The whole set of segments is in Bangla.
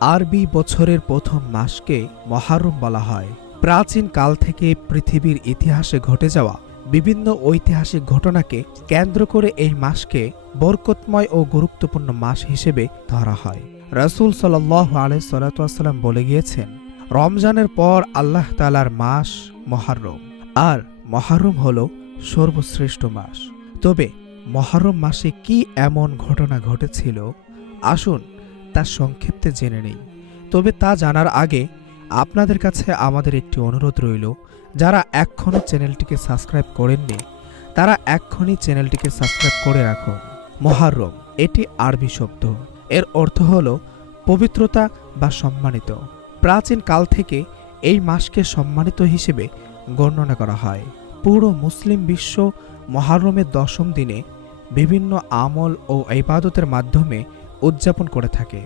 আরবি বছরের প্রথম মাসকে মহারম বলা হয়। প্রাচীন কাল থেকে পৃথিবীর ইতিহাসে ঘটে যাওয়া বিভিন্ন ঐতিহাসিক ঘটনাকে কেন্দ্র করে এই মাসকে বরকতময় ও গুরুত্বপূর্ণ মাস হিসেবে ধরা হয়। রাসূল সাল্লাহ আলাই সাল্লাম বলে গিয়েছেন, রমজানের পর আল্লাহ তালার মাস মহারম, আর মহারম হল সর্বশ্রেষ্ঠ মাস। তবে মহরম মাসে কি এমন ঘটনা ঘটেছিল? আসুন তা সংক্ষিপ্তে জেনে নেই। তবে তা জানার আগে আপনাদের কাছে আমাদের একটি অনুরোধ রইল, যারা এখনও চ্যানেলটিকে সাবস্ক্রাইব করেননি, তারা এক্ষুনি চ্যানেলটিকে সাবস্ক্রাইব করে রাখুন মহারম, এটি আরবি শব্দ। এর অর্থ হল পবিত্রতা বা সম্মানিত। প্রাচীন কাল থেকে এই মাসকে সম্মানিত হিসেবে গণনা করা হয়। পুরো মুসলিম বিশ্ব মহারমের দশম দিনে বিভিন্ন আমল ও ইবাদতের মাধ্যমে উদযাপন করে থাকে।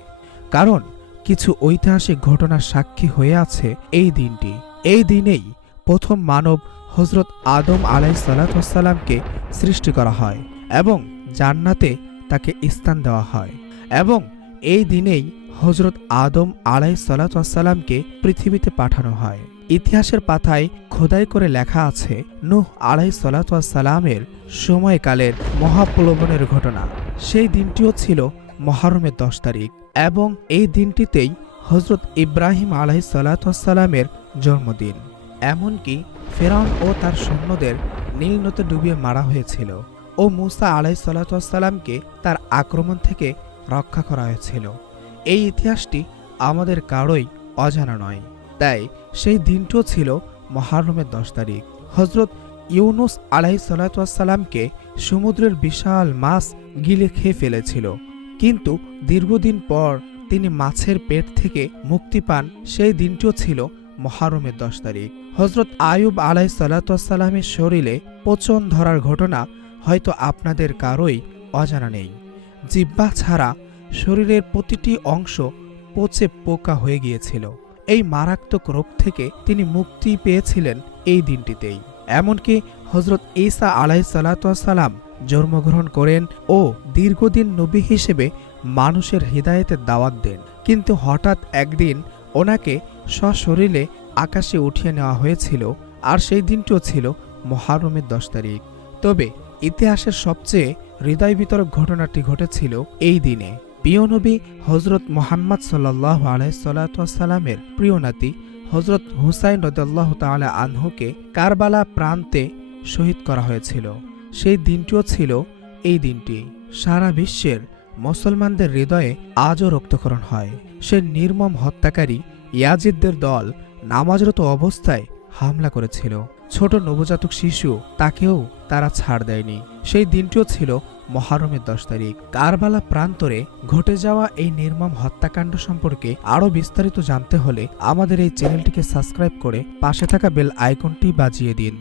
কারণ কিছু ঐতিহাসিক ঘটনার সাক্ষী হয়ে আছে এই দিনটি। এই দিনেই প্রথম মানব হজরত আদম আলাই সালাতামকে সৃষ্টি করা হয় এবং জান্নাতে তাকে স্থান দেওয়া হয় এবং এই দিনেই হজরত আদম আলাই সালাতামকে পৃথিবীতে পাঠানো হয়। ইতিহাসের পাতায় খোদাই করে লেখা আছে, নুহ আলাই সালাতামের সময়কালের মহাপ্লবনের ঘটনা। সেই দিনটিও ছিল মহারমের দশ তারিখ এবং এই দিনটিতেই হজরত ইব্রাহিম আলাই সালাতামের জন্মদিন। এমনকি ফেরাউন ও তার সৈন্যদের নীল নদে ডুবিয়ে মারা হয়েছিল ও মুসা আলাই সালাতামকে তার আক্রমণ থেকে রক্ষা করা হয়েছিল। এই ইতিহাসটি আমাদের কারোই অজানা নয়। তাই সেই দিনটিও ছিল মহারমের দশ তারিখ। হজরত ইউনুস আলাই সালাতামকে সমুদ্রের বিশাল মাছ গিলে খেয়ে ফেলেছিল। কিন্তু দীর্ঘদিন পর তিনি মাছের পেট থেকে মুক্তি পান, সেই দিনটিও ছিল মহারমের দশ তারিখ। হজরত আয়ুব আলাই সালাতামের শরীরে পচন ধরার ঘটনা হয়তো আপনাদের কারোই অজানা নেই। জিব্বা ছাড়া শরীরের প্রতিটি অংশ পচে পোকা হয়ে গিয়েছিল। এই মারাত্মক রোগ থেকে তিনি মুক্তি পেয়েছিলেন এই দিনটিতেই। এমনকি হজরত ঈসা আলাই সালাতাম জন্মগ্রহণ করেন ও দীর্ঘদিন নবী হিসেবে মানুষের হৃদায়তের দাওয়াত দেন। কিন্তু হঠাৎ একদিন ওনাকে সশরীরে আকাশে উঠিয়ে নেওয়া হয়েছিল আর সেই দিনটিও ছিল মহারমের দশ তারিখ। তবে ইতিহাসের সবচেয়ে হৃদয় বিতরক ঘটনাটি ঘটেছিল এই দিনে। প্রিয় নবী হজরত মোহাম্মদ সাল্লাহ আলাইসাল্লামের প্রিয় নাতি হজরত হুসাইন রদাল্লাহ তালা আনহুকে কারবালা প্রান্তে শহীদ করা হয়েছিল। সেই দিনটিও ছিল এই দিনটি। সারা বিশ্বের মুসলমানদের হৃদয়ে আজও রক্তকরণ হয়। সে নির্মম হত্যাকারী ইয়াজিদদের দল নামাজরত অবস্থায় হামলা করেছিল। ছোট নবজাতক শিশু, তাকেও তারা ছাড় দেয়নি। সেই দিনটিও ছিল মহারমের দশ তারিখ। কারবালা প্রান্তরে ঘটে যাওয়া এই নির্মম হত্যাকাণ্ড সম্পর্কে আরও বিস্তারিত জানতে হলে আমাদের এই চ্যানেলটিকে সাবস্ক্রাইব করে পাশে থাকা বেল আইকনটি বাজিয়ে দিন।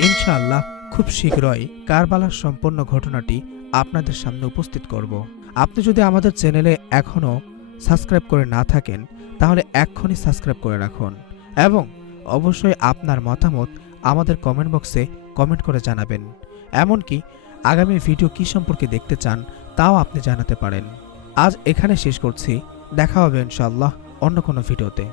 ইনশাআল্লাহ খুব শীঘ্রই কারবালার সম্পূর্ণ ঘটনাটি আপনাদের সামনে উপস্থিত করব। আপনি যদি আমাদের চ্যানেলে এখনও সাবস্ক্রাইব করে না থাকেন, তাহলে এক্ষুনি সাবস্ক্রাইব করে রাখুন। এবং অবশ্যই আপনার মতামত আমাদের কমেন্ট বক্সে কমেন্ট করে জানাবেন। এমনকি আগামী ভিডিও কী সম্পর্কে দেখতে চান তাও আপনি জানাতে পারেন। আজ এখানে শেষ করছি। দেখা হবে ইনশাল্লাহ অন্য কোনো ভিডিওতে